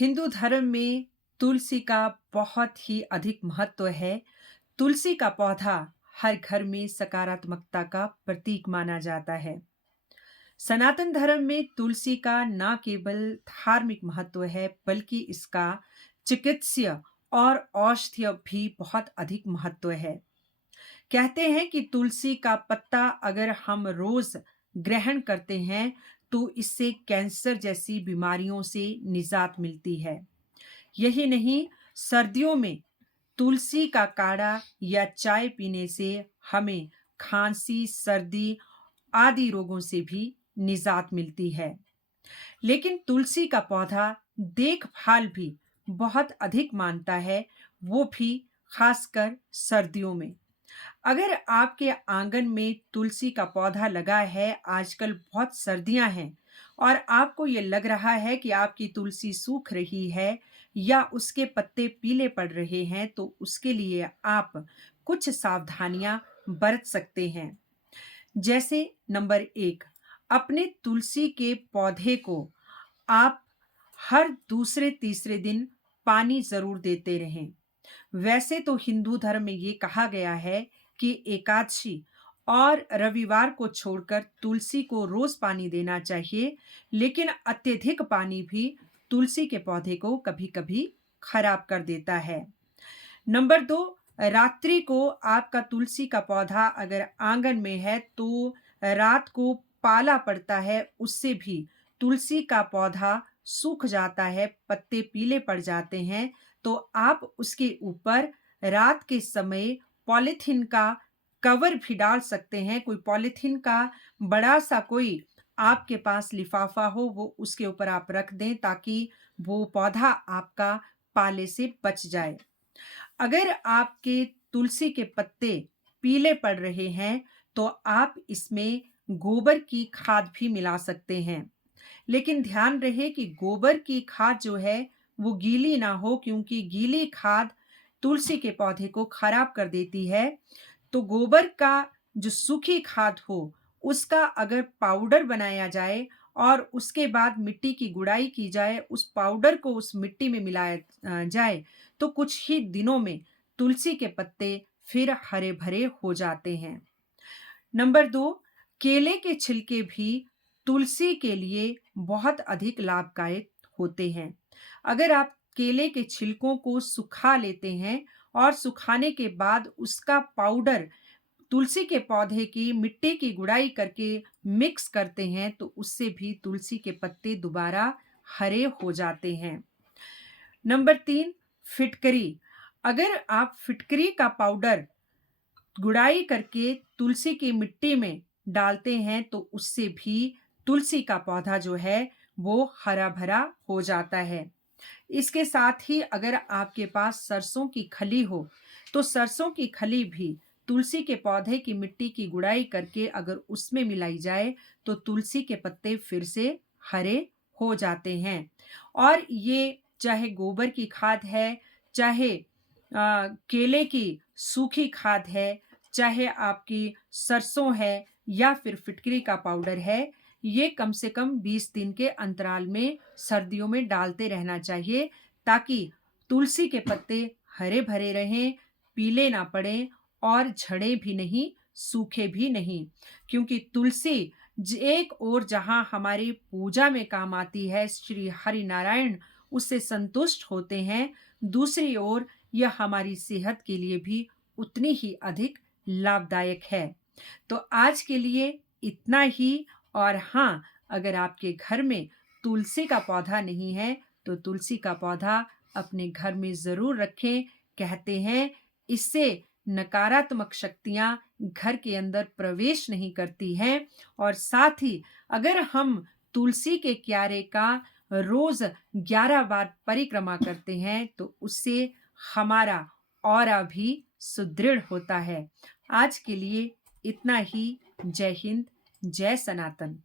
हिंदू धर्म में तुलसी का बहुत ही अधिक महत्व है। तुलसी का पौधा हर घर में सकारात्मकता का प्रतीक माना जाता है। सनातन धर्म में तुलसी का न केवल धार्मिक महत्व है, बल्कि इसका चिकित्सीय और औषधीय भी बहुत अधिक महत्व है। कहते हैं कि तुलसी का पत्ता अगर हम रोज ग्रहण करते हैं, तो इससे कैंसर जैसी बीमारियों से निजात मिलती है। यही नहीं, सर्दियों में तुलसी का काढ़ा या चाय पीने से हमें खांसी, सर्दी आदि रोगों से भी निजात मिलती है। लेकिन तुलसी का पौधा देखभाल भी बहुत अधिक मांगता है, वो भी खासकर सर्दियों में। अगर आपके आंगन में तुलसी का पौधा लगा है, आजकल बहुत सर्दियां हैं और आपको ये लग रहा है कि आपकी तुलसी सूख रही है या उसके पत्ते पीले पड़ रहे हैं, तो उसके लिए आप कुछ सावधानियां बरत सकते हैं। जैसे नंबर 1, अपने तुलसी के पौधे को आप हर दूसरे तीसरे दिन पानी जरूर देते रहें। वैसे तो हिंदू धर्म में ये कहा गया है कि एकादशी और रविवार को छोड़कर तुलसी को रोज पानी देना चाहिए, लेकिन अत्यधिक पानी भी तुलसी के पौधे को कभी-कभी खराब कर देता है। नंबर 2, रात्रि को आपका तुलसी का पौधा अगर आंगन में है, तो रात को पाला पड़ता है, उससे भी तुलसी का पौधा सूख जाता है, पत्ते पीले पड़ जाते हैं। तो आप उसके ऊपर रात के समय पॉलीथीन का कवर भी डाल सकते हैं। कोई पॉलीथीन का बड़ा-सा कोई आपके पास लिफाफा हो, वो उसके ऊपर आप रख दें, ताकि वो पौधा आपका पाले से बच जाए। अगर आपके तुलसी के पत्ते पीले पड़ रहे हैं, तो आप इसमें गोबर की खाद भी मिला सकते हैं। लेकिन ध्यान रहे कि गोबर की खाद जो है, वो गीली ना हो, क्योंकि गीली खाद तुलसी के पौधे को खराब कर देती है। तो गोबर का जो सूखी खाद हो, उसका अगर पाउडर बनाया जाए और उसके बाद मिट्टी की गुड़ाई की जाए, उस पाउडर को उस मिट्टी में मिलाया जाए, तो कुछ ही दिनों में तुलसी के पत्ते फिर हरे-भरे हो जाते हैं। नंबर 2, केले के छिलके भी तुलसी के लिए बहुत अधिक लाभदायक होते हैं। अगर आप केले के छिलकों को सुखा लेते हैं और सुखाने के बाद उसका पाउडर तुलसी के पौधे की मिट्टी की गुड़ाई करके मिक्स करते हैं, तो उससे भी तुलसी के पत्ते दोबारा हरे हो जाते हैं। नंबर 3, फिटकरी। अगर आप फिटकरी का पाउडर गुड़ाई करके तुलसी की मिट्टी में डालते हैं, तो उससे भी तुलसी का पौधा जो है, वो हरा-भरा हो जाता है। इसके साथ ही अगर आपके पास सरसों की खली हो, तो सरसों की खली भी तुलसी के पौधे की मिट्टी की गुड़ाई करके अगर उसमें मिलाई जाए, तो तुलसी के पत्ते फिर से हरे हो जाते हैं। और ये चाहे गोबर की खाद है, चाहे केले की सूखी खाद है, चाहे आपकी सरसों है या फिर फिटकरी का पाउडर है, ये कम से कम 20 दिन के अंतराल में सर्दियों में डालते रहना चाहिए, ताकि तुलसी के पत्ते हरे-भरे रहें, पीले ना पड़ें और झड़ें भी नहीं, सूखे भी नहीं। क्योंकि तुलसी एक ओर जहाँ हमारी पूजा में काम आती है, श्री हरि नारायण उससे संतुष्ट होते हैं, दूसरी ओर यह हमारी सेहत के लिए भी उतनी ही अधिक लाभदायक है। तो आज के लिए इतना ही। और हाँ, अगर आपके घर में तुलसी का पौधा नहीं है, तो तुलसी का पौधा अपने घर में ज़रूर रखें। कहते हैं, इससे नकारात्मक शक्तियाँ घर के अंदर प्रवेश नहीं करती हैं। और साथ ही अगर हम तुलसी के क्यारे का रोज़ 11 बार परिक्रमा करते हैं, तो उससे हमारा ऑरा भी सुदृढ़ होता है। आज के लिए इतना ही। जय हिंद, जय सनातन।